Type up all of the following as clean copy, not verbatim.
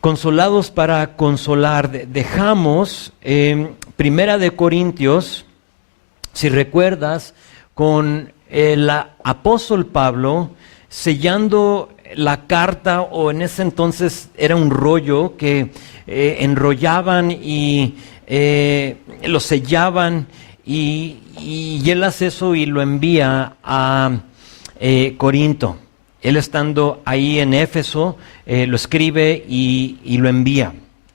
Consolados para consolar. Dejamos Primera de Corintios, si recuerdas, con el apóstol Pablo sellando la carta, o en ese entonces era un rollo que enrollaban y lo sellaban, y él hace eso y lo envía a Corinto. Él estando ahí en Éfeso, lo escribe y lo envía.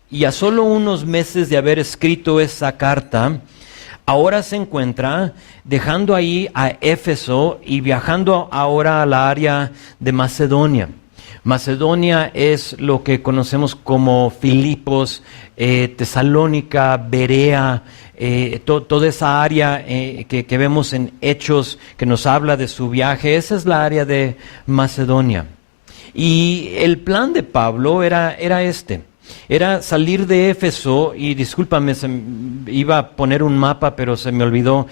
Y a solo unos meses de haber escrito esa carta, ahora se encuentra dejando ahí a Éfeso y viajando ahora a la área de Macedonia. Macedonia es lo que conocemos como Filipos, Tesalónica, Berea, toda esa área que vemos en Hechos, que nos habla de su viaje. Esa es la área de Macedonia. Y el plan de Pablo era era salir de Éfeso, y discúlpame, iba a poner un mapa, pero se me olvidó.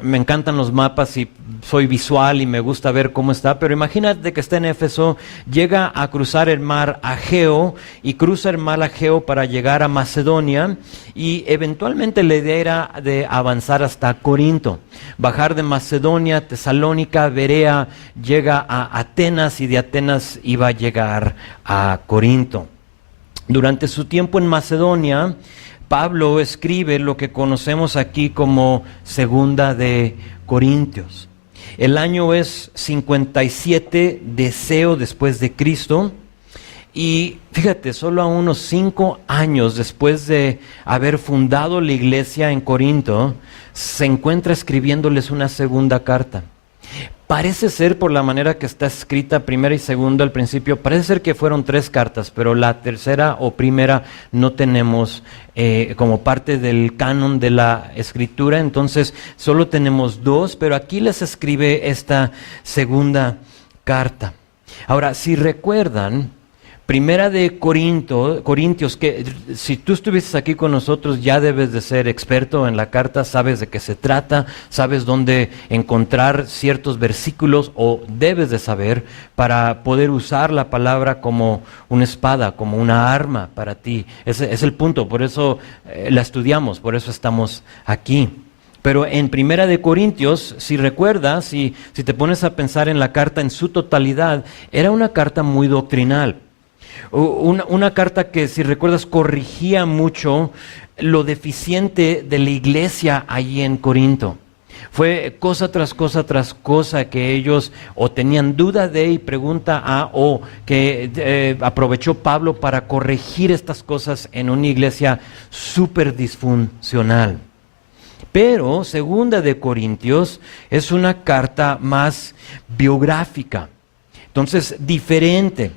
Me encantan los mapas y soy visual y me gusta ver cómo está, pero imagínate que está en Éfeso, llega a cruzar el mar Ageo y cruza el mar Ageo para llegar a Macedonia, y eventualmente la idea era de avanzar hasta Corinto, bajar de Macedonia, Tesalónica, Berea, llega a Atenas, y de Atenas iba a llegar a Corinto. Durante su tiempo en Macedonia, Pablo escribe lo que conocemos aquí como Segunda de Corintios. El año es 57 deseo después de Cristo, y fíjate, solo a unos 5 años después de haber fundado la iglesia en Corinto, se encuentra escribiéndoles una segunda carta. Parece ser, por la manera que está escrita, primera y segunda al principio, parece ser que fueron 3 cartas, pero la tercera o primera no tenemos como parte del canon de la escritura, entonces solo tenemos 2, pero aquí les escribe esta segunda carta. Ahora, si recuerdan, Primera de Corintios, que si tú estuvieses aquí con nosotros ya debes de ser experto en la carta, sabes de qué se trata, sabes dónde encontrar ciertos versículos, o debes de saber, para poder usar la palabra como una espada, como una arma para ti. Ese es el punto, por eso la estudiamos, por eso estamos aquí. Pero en Primera de Corintios, si recuerdas, si te pones a pensar en la carta en su totalidad, era una carta muy doctrinal. Una carta que, si recuerdas, corrigía mucho lo deficiente de la iglesia allí en Corinto. Fue cosa tras cosa que ellos o tenían duda de y pregunta a, o que aprovechó Pablo para corregir estas cosas en una iglesia súper disfuncional. Pero Segunda de Corintios es una carta más biográfica, entonces diferente.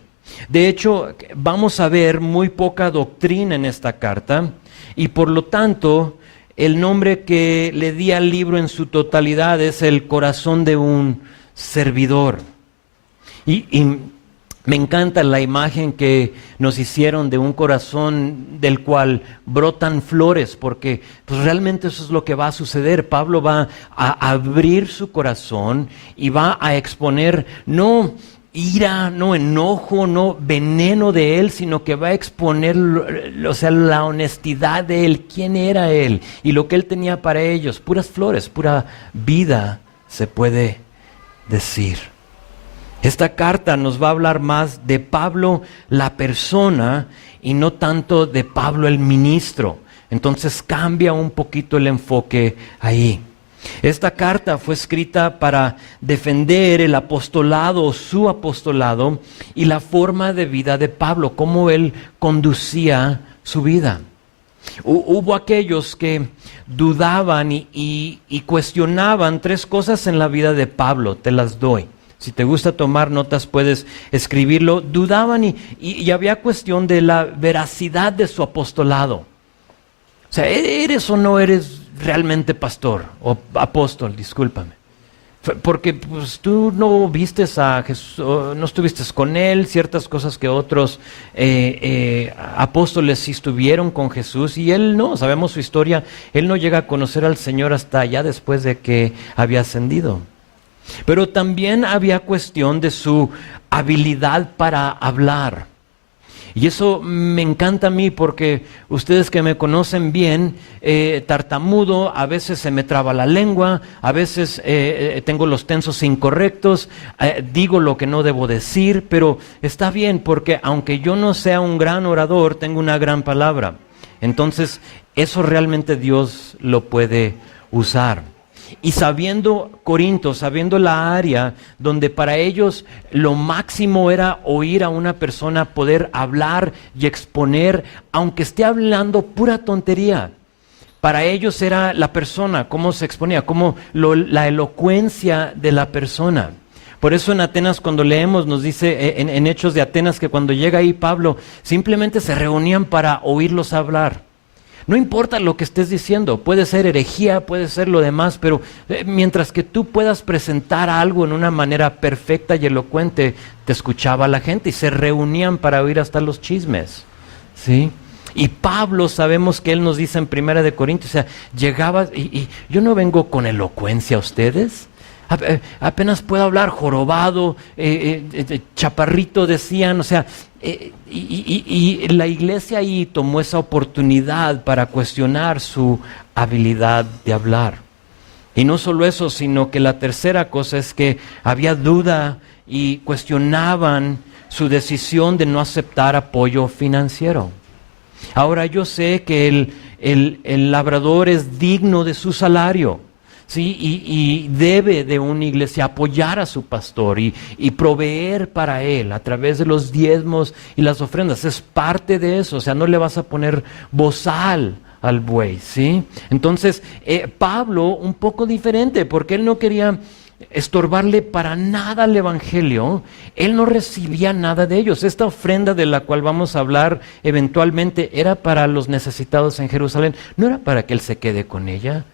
De hecho, vamos a ver muy poca doctrina en esta carta, y por lo tanto, el nombre que le di al libro en su totalidad es El corazón de un servidor. Y me encanta la imagen que nos hicieron de un corazón del cual brotan flores, porque pues realmente eso es lo que va a suceder. Pablo va a abrir su corazón y va a exponer no ira, no enojo, no veneno de él, sino que va a exponer, la honestidad de él, quién era él y lo que él tenía para ellos. Puras flores, pura vida, se puede decir. Esta carta nos va a hablar más de Pablo, la persona, y no tanto de Pablo, el ministro. Entonces cambia un poquito el enfoque ahí. Esta carta fue escrita para defender el apostolado, su apostolado, y la forma de vida de Pablo, cómo él conducía su vida. Hubo aquellos que dudaban y cuestionaban 3 cosas en la vida de Pablo, te las doy. Si te gusta tomar notas puedes escribirlo. Dudaban y había cuestión de la veracidad de su apostolado. O sea, ¿eres o no eres realmente pastor o apóstol? Discúlpame. Porque pues, tú no vistes a Jesús, no estuviste con él, ciertas cosas que otros apóstoles sí estuvieron con Jesús, y él no, sabemos su historia, él no llega a conocer al Señor hasta ya después de que había ascendido. Pero también había cuestión de su habilidad para hablar. Y eso me encanta a mí porque ustedes que me conocen bien, tartamudo, a veces se me traba la lengua, a veces tengo los tensos incorrectos, digo lo que no debo decir, pero está bien porque aunque yo no sea un gran orador, tengo una gran palabra. Entonces, eso realmente Dios lo puede usar. Y sabiendo Corinto, sabiendo la área donde para ellos lo máximo era oír a una persona poder hablar y exponer, aunque esté hablando pura tontería. Para ellos era la persona, cómo se exponía, la elocuencia de la persona. Por eso en Atenas cuando leemos nos dice en Hechos de Atenas que cuando llega ahí Pablo, simplemente se reunían para oírlos hablar. No importa lo que estés diciendo, puede ser herejía, puede ser lo demás, pero mientras que tú puedas presentar algo en una manera perfecta y elocuente, te escuchaba la gente y se reunían para oír hasta los chismes, ¿sí? Y Pablo, sabemos que él nos dice en 1 Corintios, o sea, llegaba y yo no vengo con elocuencia a ustedes. Apenas puedo hablar jorobado, chaparrito decían, o sea, y la iglesia ahí tomó esa oportunidad para cuestionar su habilidad de hablar. Y no solo eso, sino que la tercera cosa es que había duda y cuestionaban su decisión de no aceptar apoyo financiero. Ahora yo sé que el labrador es digno de su salario. Sí, y debe de una iglesia apoyar a su pastor y proveer para él a través de los diezmos y las ofrendas. Es parte de eso, o sea, no le vas a poner bozal al buey, ¿sí? Entonces, Pablo, un poco diferente, porque él no quería estorbarle para nada al evangelio, él no recibía nada de ellos. Esta ofrenda de la cual vamos a hablar eventualmente era para los necesitados en Jerusalén, no era para que él se quede con ella.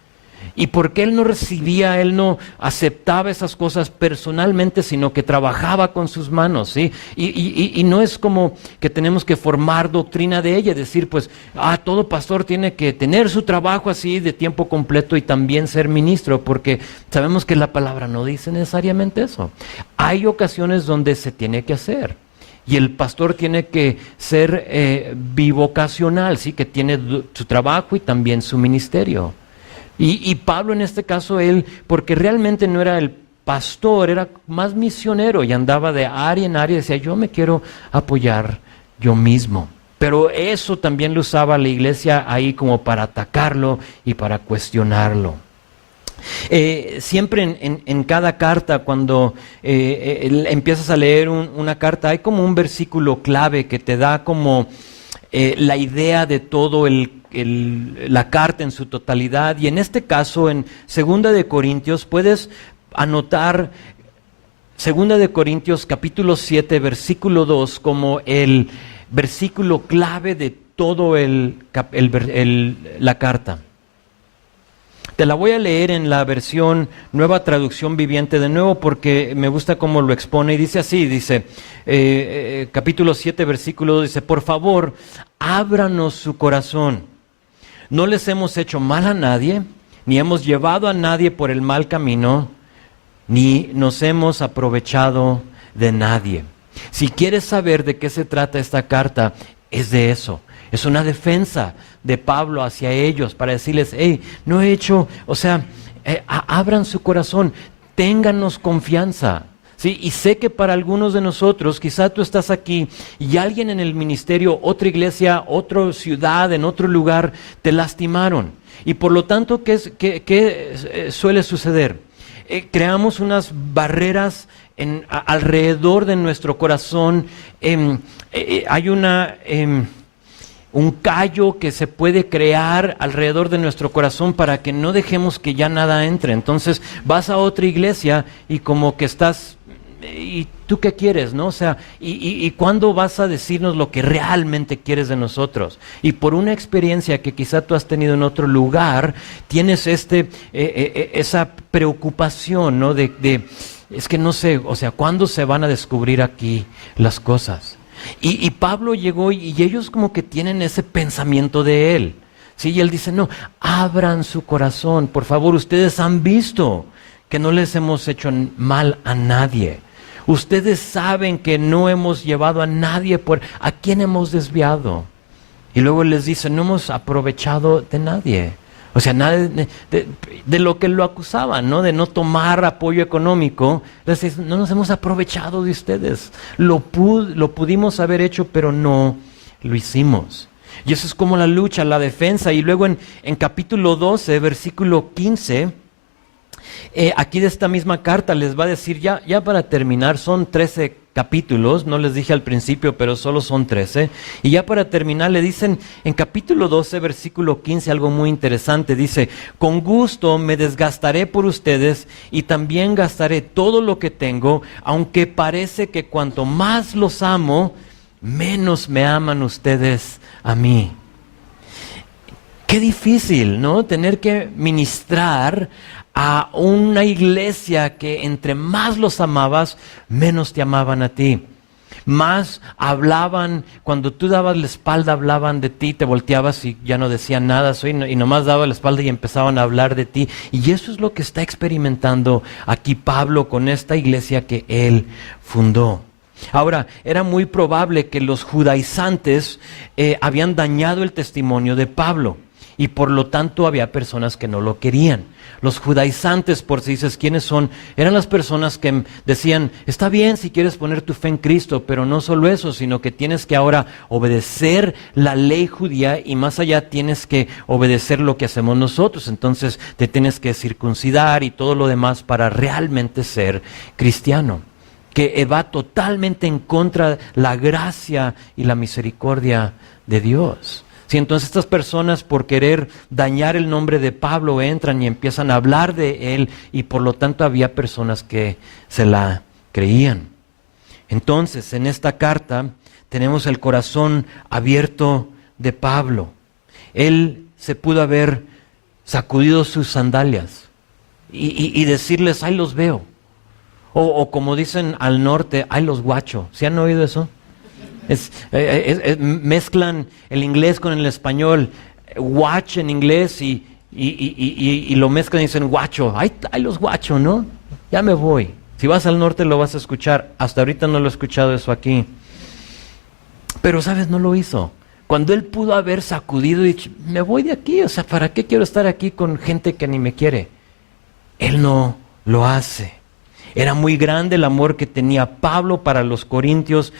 Y porque él no recibía, él no aceptaba esas cosas personalmente, sino que trabajaba con sus manos, ¿sí? Y no es como que tenemos que formar doctrina de ella, decir, pues, todo pastor tiene que tener su trabajo así de tiempo completo y también ser ministro, porque sabemos que la palabra no dice necesariamente eso. Hay ocasiones donde se tiene que hacer. Y el pastor tiene que ser bivocacional, ¿sí? Que tiene su trabajo y también su ministerio. Y Pablo en este caso, él, porque realmente no era el pastor, era más misionero y andaba de área en área y decía, yo me quiero apoyar yo mismo. Pero eso también lo usaba la iglesia ahí como para atacarlo y para cuestionarlo. Siempre en cada carta, cuando empiezas a leer una carta, hay como un versículo clave que te da como la idea de todo la carta en su totalidad. Y en este caso, en 2 de Corintios, puedes anotar 2 de Corintios capítulo 7, versículo 2, como el versículo clave de todo la carta. Te la voy a leer en la versión Nueva Traducción Viviente de nuevo porque me gusta cómo lo expone y dice así, dice, capítulo 7, versículo 2, dice, por favor, ábranos su corazón. No les hemos hecho mal a nadie, ni hemos llevado a nadie por el mal camino, ni nos hemos aprovechado de nadie. Si quieres saber de qué se trata esta carta, es de eso. Es una defensa de Pablo hacia ellos para decirles, hey, no he hecho, o sea, abran su corazón, téngannos confianza. ¿Sí? Y sé que para algunos de nosotros, quizá tú estás aquí y alguien en el ministerio, otra iglesia, otra ciudad, en otro lugar, te lastimaron. Y por lo tanto, ¿qué suele suceder? Creamos unas barreras alrededor de nuestro corazón. Hay un callo que se puede crear alrededor de nuestro corazón para que no dejemos que ya nada entre. Entonces vas a otra iglesia y como que estás, ¿y tú qué quieres? ¿No? O sea, ¿y cuándo vas a decirnos lo que realmente quieres de nosotros? Y por una experiencia que quizá tú has tenido en otro lugar, tienes esa preocupación, ¿no? Es que no sé, o sea, ¿cuándo se van a descubrir aquí las cosas? Y Pablo llegó y ellos como que tienen ese pensamiento de él. ¿Sí? Y él dice, no, abran su corazón, por favor, ustedes han visto que no les hemos hecho mal a nadie. Ustedes saben que no hemos llevado a nadie ¿a quién hemos desviado? Y luego les dice, no hemos aprovechado de nadie. O sea, nadie de lo que lo acusaban, ¿no? De no tomar apoyo económico. Les dice, no nos hemos aprovechado de ustedes. Lo pudimos haber hecho, pero no lo hicimos. Y eso es como la lucha, la defensa. Y luego en capítulo 12, versículo 15, aquí de esta misma carta les va a decir, ya para terminar, son 13 capítulos, no les dije al principio, pero solo son 13. Y ya para terminar le dicen en capítulo 12, versículo 15, algo muy interesante. Dice, con gusto me desgastaré por ustedes y también gastaré todo lo que tengo, aunque parece que cuanto más los amo, menos me aman ustedes a mí. Qué difícil, ¿no? Tener que ministrar a una iglesia que entre más los amabas, menos te amaban a ti. Más hablaban, cuando tú dabas la espalda, hablaban de ti, te volteabas y ya no decían nada, y nomás dabas la espalda y empezaban a hablar de ti. Y eso es lo que está experimentando aquí Pablo con esta iglesia que él fundó. Ahora, era muy probable que los judaizantes habían dañado el testimonio de Pablo y por lo tanto había personas que no lo querían. Los judaizantes, por si dices quiénes son, eran las personas que decían, está bien si quieres poner tu fe en Cristo, pero no solo eso, sino que tienes que ahora obedecer la ley judía y más allá tienes que obedecer lo que hacemos nosotros. Entonces te tienes que circuncidar y todo lo demás para realmente ser cristiano, que va totalmente en contra de la gracia y la misericordia de Dios. Sí, entonces estas personas, por querer dañar el nombre de Pablo, entran y empiezan a hablar de él, y por lo tanto había personas que se la creían. Entonces, en esta carta tenemos el corazón abierto de Pablo. Él se pudo haber sacudido sus sandalias y decirles, ahí los veo. O como dicen al norte, ahí los guacho. ¿Sí han oído eso? Mezclan el inglés con el español, watch en inglés y lo mezclan y dicen guacho, ahí los guacho, ¿no? Ya me voy. Si vas al norte lo vas a escuchar. Hasta ahorita no lo he escuchado eso aquí. Pero, ¿sabes? No lo hizo. Cuando él pudo haber sacudido y dicho, me voy de aquí, o sea, ¿para qué quiero estar aquí con gente que ni me quiere? Él no lo hace. Era muy grande el amor que tenía Pablo para los corintios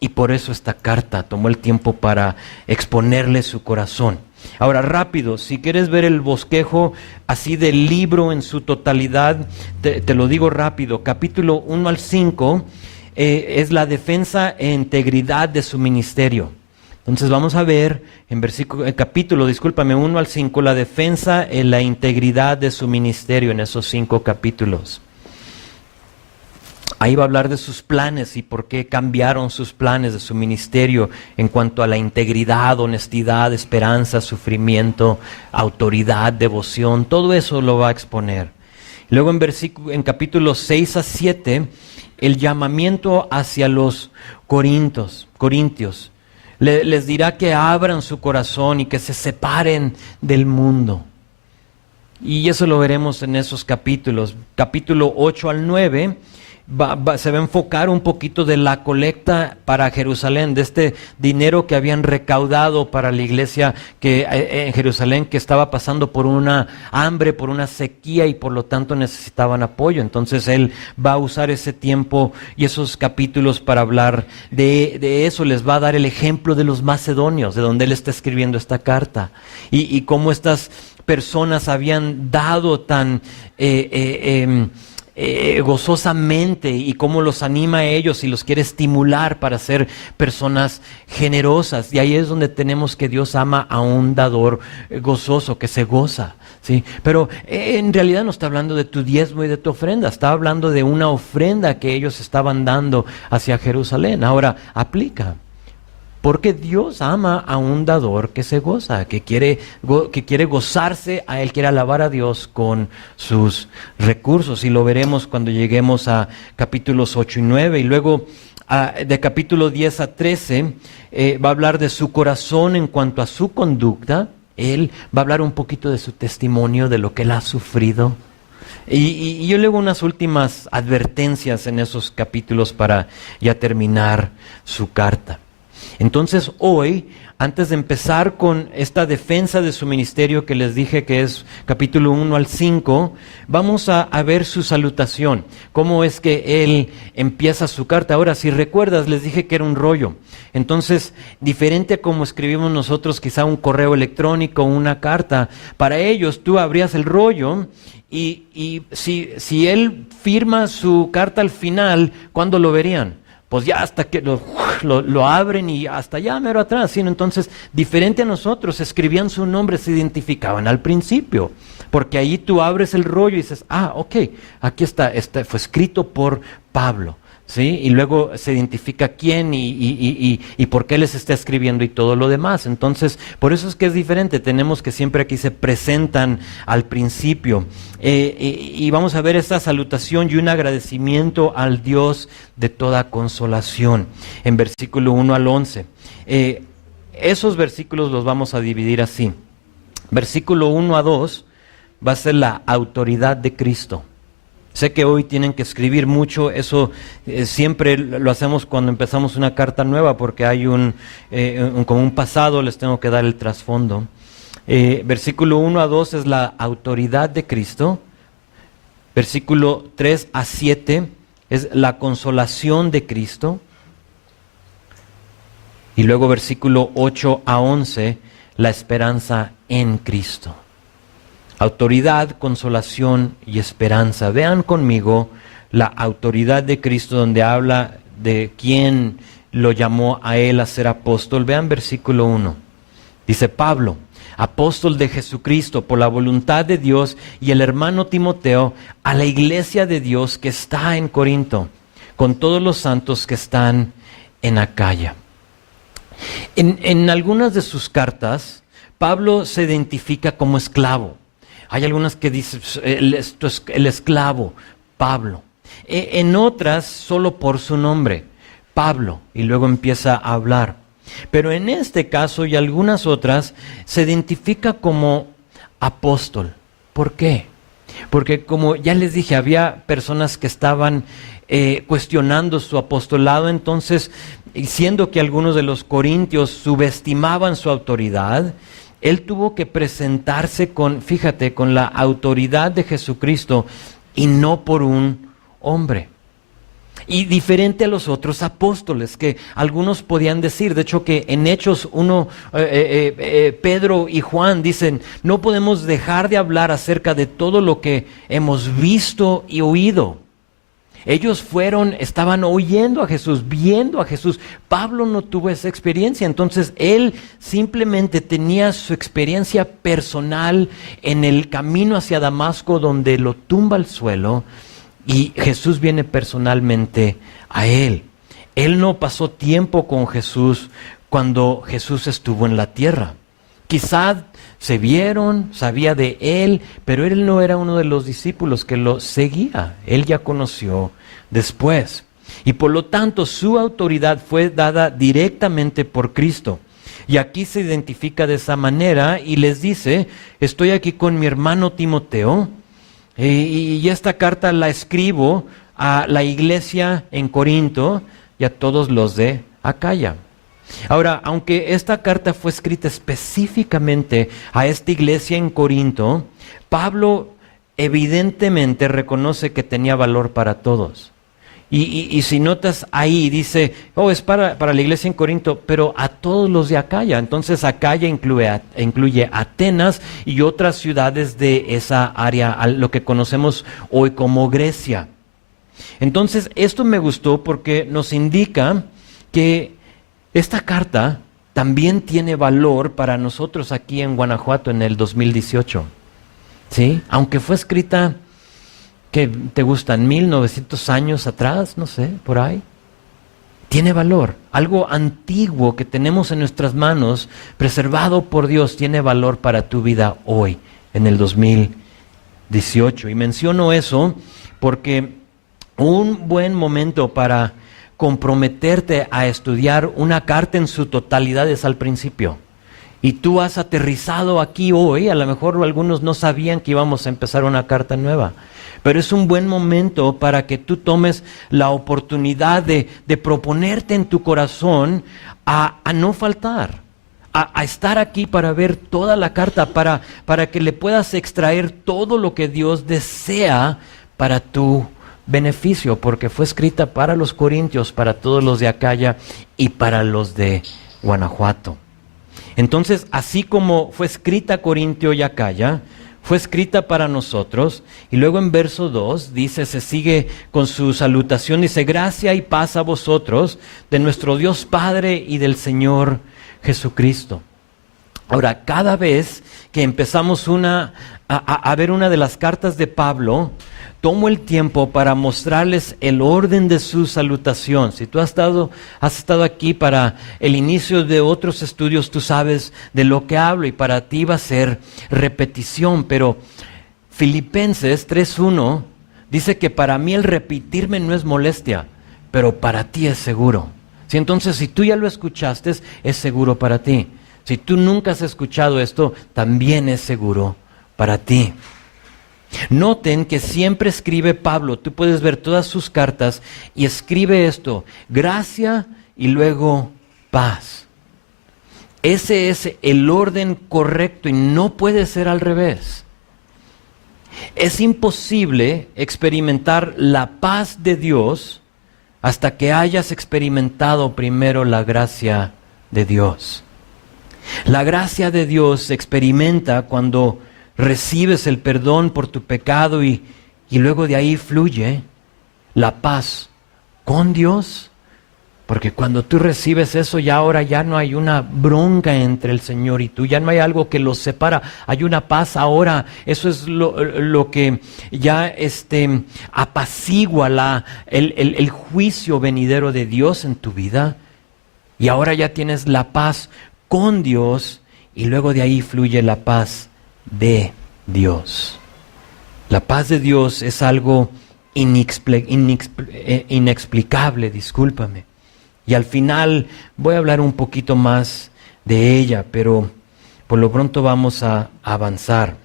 y por eso esta carta tomó el tiempo para exponerle su corazón. Ahora, rápido, si quieres ver el bosquejo así del libro en su totalidad, te lo digo rápido. Capítulo 1 al 5 es la defensa e integridad de su ministerio. Entonces vamos a ver en capítulo 1 al 5, la defensa y la integridad de su ministerio en esos 5 capítulos. Ahí va a hablar de sus planes y por qué cambiaron sus planes de su ministerio en cuanto a la integridad, honestidad, esperanza, sufrimiento, autoridad, devoción. Todo eso lo va a exponer. Luego en capítulos 6 a 7, el llamamiento hacia los corintios. Les dirá que abran su corazón y que se separen del mundo. Y eso lo veremos en esos capítulos. Capítulo 8 al 9. Se va a enfocar un poquito de la colecta para Jerusalén, de este dinero que habían recaudado para la iglesia en Jerusalén, que estaba pasando por una hambre, por una sequía y por lo tanto necesitaban apoyo. Entonces él va a usar ese tiempo y esos capítulos para hablar de eso. Les va a dar el ejemplo de los macedonios, de donde él está escribiendo esta carta, y cómo estas personas habían dado tan gozosamente, y cómo los anima a ellos y los quiere estimular para ser personas generosas. Y ahí es donde tenemos que Dios ama a un dador gozoso, que se goza, ¿sí? Pero en realidad no está hablando de tu diezmo y de tu ofrenda, está hablando de una ofrenda que ellos estaban dando hacia Jerusalén. Ahora, aplica. Porque Dios ama a un dador que se goza, que quiere gozarse, él quiere alabar a Dios con sus recursos. Y lo veremos cuando lleguemos a capítulos 8 y 9. Y luego de capítulo 10 a 13 va a hablar de su corazón en cuanto a su conducta. Él va a hablar un poquito de su testimonio, de lo que él ha sufrido Y yo leo unas últimas advertencias en esos capítulos para ya terminar su carta. Entonces hoy, antes de empezar con esta defensa de su ministerio que les dije que es capítulo 1 al 5, vamos a ver su salutación, cómo es que él empieza su carta. Ahora, si recuerdas, les dije que era un rollo. Entonces, diferente a como escribimos nosotros, quizá un correo electrónico o una carta, para ellos tú abrías el rollo y si él firma su carta al final, ¿cuándo lo verían? Pues ya hasta que lo abren y hasta allá mero atrás, ¿sí? Entonces, diferente a nosotros, escribían su nombre, se identificaban al principio, porque ahí tú abres el rollo y dices, ok, aquí está, fue escrito por Pablo, ¿sí? Y luego se identifica quién y por qué les está escribiendo y todo lo demás. Entonces, por eso es que es diferente, tenemos que siempre aquí se presentan al principio. Y vamos a ver esta salutación y un agradecimiento al Dios de toda consolación, en versículo 1 al 11. Esos versículos los vamos a dividir así. Versículo 1 a 2 va a ser la autoridad de Cristo. Sé que hoy tienen que escribir mucho, eso siempre lo hacemos cuando empezamos una carta nueva porque hay como un pasado, les tengo que dar el trasfondo. Versículo 1 a 2 es la autoridad de Cristo. Versículo 3 a 7 es la consolación de Cristo. Y luego versículo 8 a 11, la esperanza en Cristo. Autoridad, consolación y esperanza. Vean conmigo la autoridad de Cristo donde habla de quién lo llamó a él a ser apóstol. Vean versículo 1. Dice Pablo, apóstol de Jesucristo por la voluntad de Dios, y el hermano Timoteo, a la iglesia de Dios que está en Corinto, con todos los santos que están en Acaya. En algunas de sus cartas, Pablo se identifica como esclavo. Hay algunas que dicen, esto es el esclavo, Pablo. En otras, solo por su nombre, Pablo, y luego empieza a hablar. Pero en este caso y algunas otras, se identifica como apóstol. ¿Por qué? Porque como ya les dije, había personas que estaban cuestionando su apostolado, entonces, siendo que algunos de los corintios subestimaban su autoridad, él tuvo que presentarse con la autoridad de Jesucristo y no por un hombre. Y diferente a los otros apóstoles, que algunos podían decir, de hecho que en Hechos 1, Pedro y Juan dicen, no podemos dejar de hablar acerca de todo lo que hemos visto y oído. Ellos estaban oyendo a Jesús, viendo a Jesús. Pablo no tuvo esa experiencia, entonces él simplemente tenía su experiencia personal en el camino hacia Damasco, donde lo tumba al suelo y Jesús viene personalmente a él. Él no pasó tiempo con Jesús cuando Jesús estuvo en la tierra. Quizá se vieron, sabía de él, pero él no era uno de los discípulos que lo seguía. Él ya conoció después. Y por lo tanto su autoridad fue dada directamente por Cristo. Y aquí se identifica de esa manera y les dice, estoy aquí con mi hermano Timoteo y esta carta la escribo a la iglesia en Corinto y a todos los de Acaya. Ahora, aunque esta carta fue escrita específicamente a esta iglesia en Corinto, Pablo evidentemente reconoce que tenía valor para todos. Y si notas ahí, dice, es para la iglesia en Corinto, pero a todos los de Acaya. Entonces Acaya incluye Atenas y otras ciudades de esa área, lo que conocemos hoy como Grecia. Entonces esto me gustó porque nos indica que esta carta también tiene valor para nosotros aquí en Guanajuato en el 2018. ¿Sí? Aunque fue escrita, ¿qué te gustan? 1900 años atrás, no sé, por ahí. Tiene valor. Algo antiguo que tenemos en nuestras manos, preservado por Dios, tiene valor para tu vida hoy, en el 2018. Y menciono eso porque un buen momento para comprometerte a estudiar una carta en su totalidad es al principio. Y tú has aterrizado aquí hoy, a lo mejor algunos no sabían que íbamos a empezar una carta nueva, pero es un buen momento para que tú tomes la oportunidad de proponerte en tu corazón a no faltar, a estar aquí para ver toda la carta, para que le puedas extraer todo lo que Dios desea para tu beneficio, porque fue escrita para los corintios, para todos los de Acaya y para los de Guanajuato. Entonces, así como fue escrita a Corintio y Acaya, fue escrita para nosotros. Y luego en verso 2 dice, se sigue con su salutación, dice, gracia y paz a vosotros, de nuestro Dios Padre y del Señor Jesucristo. Ahora, cada vez que empezamos a ver una de las cartas de Pablo, tomo el tiempo para mostrarles el orden de su salutación. Si tú has estado aquí para el inicio de otros estudios, tú sabes de lo que hablo y para ti va a ser repetición. Pero Filipenses 3:1 dice que para mí el repetirme no es molestia, pero para ti es seguro. ¿Sí? Entonces, si tú ya lo escuchaste, es seguro para ti. Si tú nunca has escuchado esto, también es seguro para ti. Noten que siempre escribe Pablo, tú puedes ver todas sus cartas y escribe esto, gracia y luego paz. Ese es el orden correcto y no puede ser al revés. Es imposible experimentar la paz de Dios hasta que hayas experimentado primero la gracia de Dios. La gracia de Dios se experimenta cuando recibes el perdón por tu pecado y luego de ahí fluye la paz con Dios, porque cuando tú recibes eso ahora ya no hay una bronca entre el Señor y tú, ya no hay algo que los separa, hay una paz ahora. Eso es lo que ya apacigua el juicio venidero de Dios en tu vida, y ahora ya tienes la paz con Dios y luego de ahí fluye la paz de Dios. La paz de Dios es algo inexplicable, discúlpame. Y al final voy a hablar un poquito más de ella, pero por lo pronto vamos a avanzar.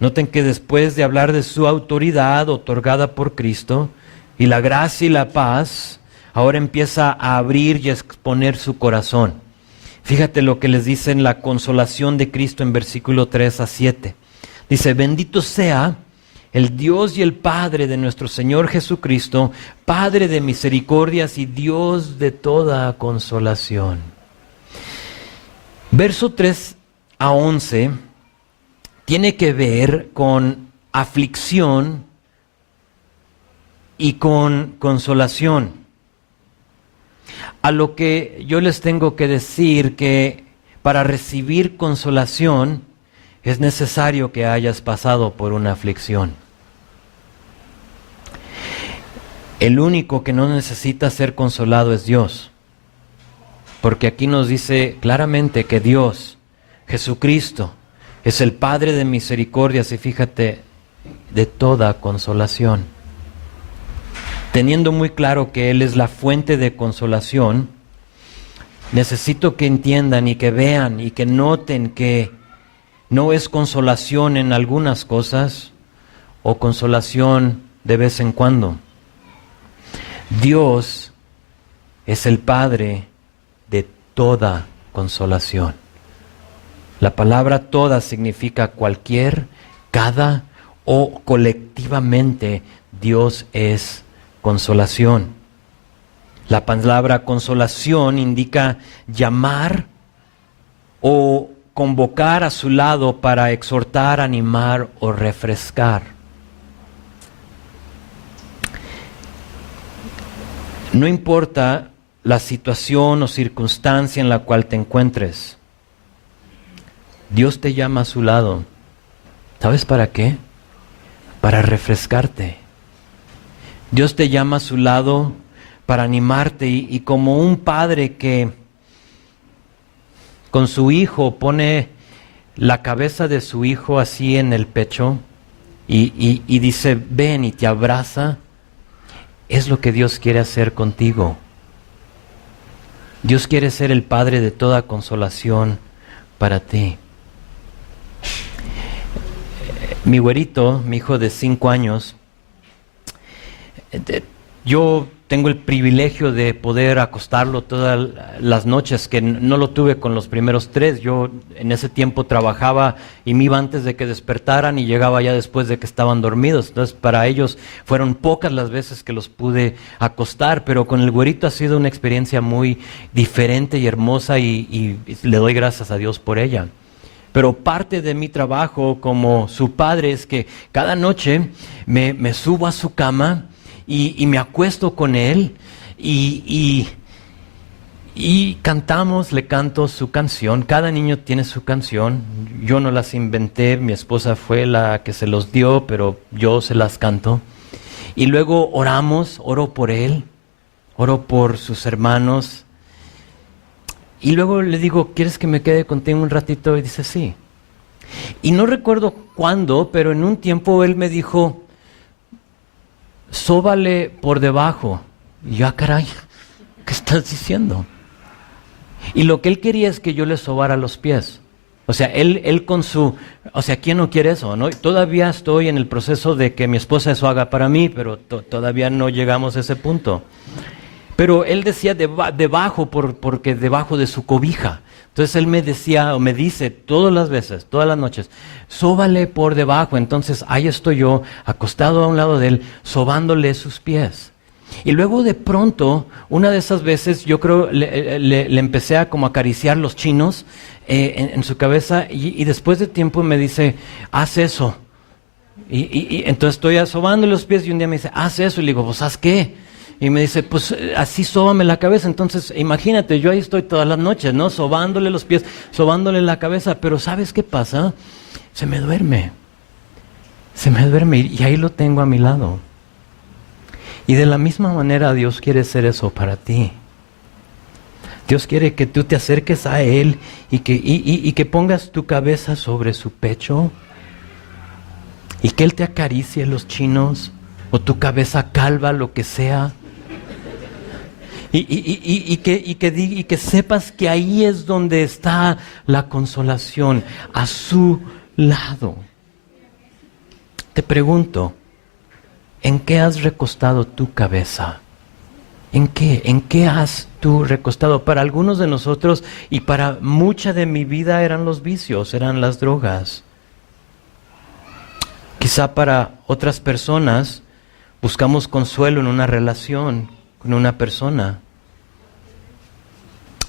Noten que después de hablar de su autoridad otorgada por Cristo y la gracia y la paz, ahora empieza a abrir y a exponer su corazón. Fíjate lo que les dice en la consolación de Cristo en versículo 3-7. Dice, bendito sea el Dios y el Padre de nuestro Señor Jesucristo, Padre de misericordias y Dios de toda consolación. Verso 3-11 tiene que ver con aflicción y con consolación. A lo que yo les tengo que decir que para recibir consolación es necesario que hayas pasado por una aflicción. El único que no necesita ser consolado es Dios, porque aquí nos dice claramente que Dios, Jesucristo, es el Padre de misericordias y fíjate, de toda consolación. Teniendo muy claro que Él es la fuente de consolación, necesito que entiendan y que vean y que noten que no es consolación en algunas cosas o consolación de vez en cuando. Dios es el Padre de toda consolación. La palabra toda significa cualquier, cada o colectivamente. Dios es consolación. La palabra consolación indica llamar o convocar a su lado para exhortar, animar o refrescar. No importa la situación o circunstancia en la cual te encuentres, Dios te llama a su lado. ¿Sabes para qué? Para refrescarte. Dios te llama a su lado para animarte y como un padre que con su hijo pone la cabeza de su hijo así en el pecho y dice, ven, y te abraza, es lo que Dios quiere hacer contigo. Dios quiere ser el Padre de toda consolación para ti. Mi güerito, mi hijo de 5 años, yo tengo el privilegio de poder acostarlo todas las noches, que no lo tuve con los primeros 3. Yo en ese tiempo trabajaba y me iba antes de que despertaran y llegaba ya después de que estaban dormidos. Entonces para ellos fueron pocas las veces que los pude acostar, pero con el güerito ha sido una experiencia muy diferente y hermosa y le doy gracias a Dios por ella. Pero parte de mi trabajo como su padre es que cada noche me subo a su cama y me acuesto con él y cantamos, le canto su canción. Cada niño tiene su canción. Yo no las inventé, mi esposa fue la que se los dio, pero yo se las canto. Y luego oro por él, oro por sus hermanos. Y luego le digo, ¿quieres que me quede contigo un ratito? Y dice, sí. Y no recuerdo cuándo, pero en un tiempo él me dijo, sóbale por debajo. Y yo, caray, ¿qué estás diciendo? Y lo que él quería es que yo le sobara los pies. O sea, él con su... O sea, ¿quién no quiere eso, no? Todavía estoy en el proceso de que mi esposa eso haga para mí, pero todavía no llegamos a ese punto. Pero él decía debajo, porque debajo de su cobija. Entonces él me decía, o me dice todas las veces, todas las noches, sóbale por debajo. Entonces ahí estoy yo, acostado a un lado de él, sobándole sus pies. Y luego de pronto, una de esas veces, yo creo, le empecé a como acariciar los chinos en su cabeza, y después de tiempo me dice, haz eso. Y entonces estoy sobándole los pies, y un día me dice, haz eso. Y le digo, pues ¿haz qué? Y me dice, pues así sóbame la cabeza. Entonces, imagínate, yo ahí estoy todas las noches, ¿no? Sobándole los pies, sobándole la cabeza. Pero ¿sabes qué pasa? Se me duerme. Y ahí lo tengo a mi lado. Y de la misma manera Dios quiere hacer eso para ti. Dios quiere que tú te acerques a Él y que pongas tu cabeza sobre su pecho. Y que Él te acaricie los chinos o tu cabeza calva, lo que sea. Y que sepas que ahí es donde está la consolación, a su lado. Te pregunto, ¿en qué has recostado tu cabeza? ¿En qué has tú recostado? Para algunos de nosotros y para mucha de mi vida eran los vicios, eran las drogas. Quizá para otras personas buscamos consuelo en una relación con una persona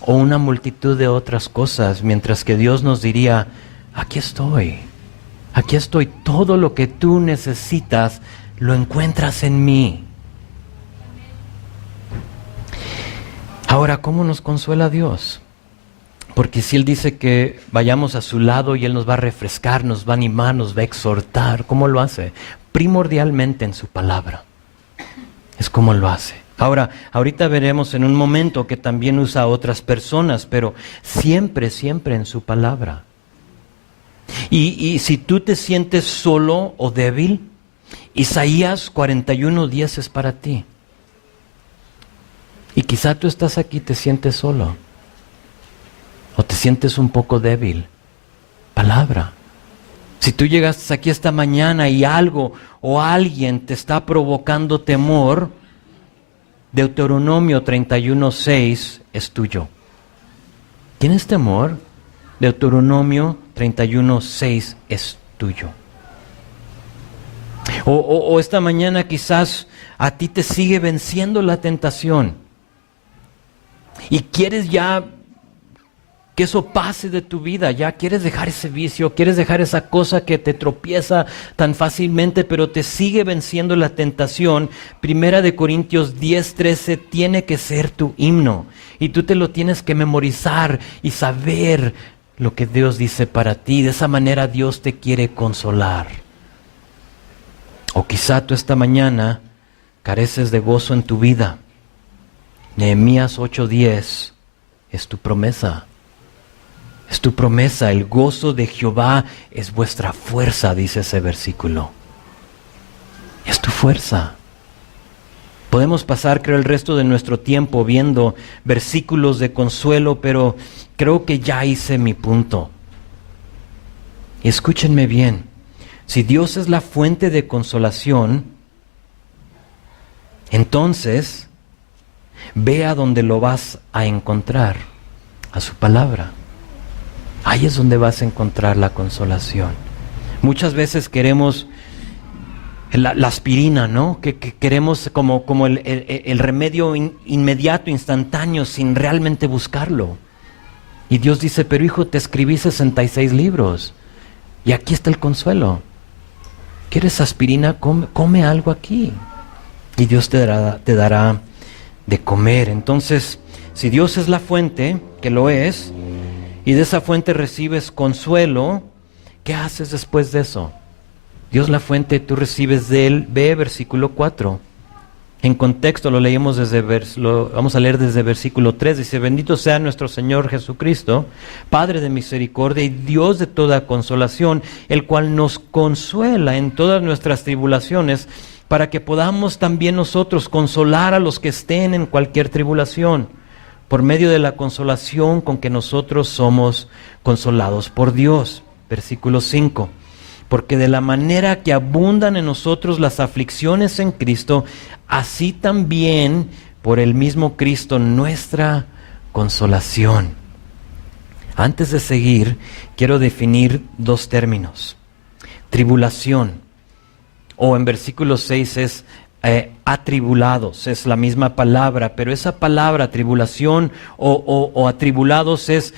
o una multitud de otras cosas, mientras que Dios nos diría, aquí estoy, todo lo que tú necesitas lo encuentras en mí. Ahora, ¿cómo nos consuela Dios? Porque si Él dice que vayamos a su lado y Él nos va a refrescar, nos va a animar, nos va a exhortar, ¿cómo lo hace? Primordialmente en su palabra. Es como lo hace. Ahora, ahorita veremos en un momento que también usa a otras personas, pero siempre en su palabra. Y si tú te sientes solo o débil, Isaías 41:10 es para ti. Y quizá tú estás aquí y te sientes solo. O te sientes un poco débil. Palabra. Si tú llegaste aquí esta mañana y algo o alguien te está provocando temor, Deuteronomio 31:6 es tuyo. ¿Tienes temor? Deuteronomio 31:6 es tuyo. O esta mañana quizás a ti te sigue venciendo la tentación y quieres ya que eso pase de tu vida, ya quieres dejar ese vicio, quieres dejar esa cosa que te tropieza tan fácilmente, pero te sigue venciendo la tentación. 1 Corintios 10:13 tiene que ser tu himno y tú te lo tienes que memorizar y saber lo que Dios dice para ti. De esa manera Dios te quiere consolar. O quizá tú esta mañana careces de gozo en tu vida. Nehemías 8:10 es tu promesa. Es tu promesa, el gozo de Jehová es vuestra fuerza, dice ese versículo. Es tu fuerza. Podemos pasar, creo, el resto de nuestro tiempo viendo versículos de consuelo, pero creo que ya hice mi punto. Y escúchenme bien, si Dios es la fuente de consolación, entonces ve a donde lo vas a encontrar, a su palabra. Ahí es donde vas a encontrar la consolación. Muchas veces queremos la aspirina, ¿no? Que queremos como el remedio inmediato, instantáneo, sin realmente buscarlo. Y Dios dice, pero hijo, te escribí 66 libros y aquí está el consuelo. ¿Quieres aspirina? Come algo aquí. Y Dios te dará de comer. Entonces, si Dios es la fuente, que lo es, y de esa fuente recibes consuelo, ¿qué haces después de eso? Dios la fuente, tú recibes de Él. Ve versículo 4. En contexto lo leímos vamos a leer desde versículo 3. Dice, bendito sea nuestro Señor Jesucristo, Padre de misericordia y Dios de toda consolación, el cual nos consuela en todas nuestras tribulaciones, para que podamos también nosotros consolar a los que estén en cualquier tribulación, por medio de la consolación con que nosotros somos consolados por Dios. Versículo 5. Porque de la manera que abundan en nosotros las aflicciones en Cristo, así también por el mismo Cristo nuestra consolación. Antes de seguir, quiero definir dos términos. Tribulación, o en versículo 6 es atribulados, es la misma palabra, pero esa palabra tribulación o atribulados es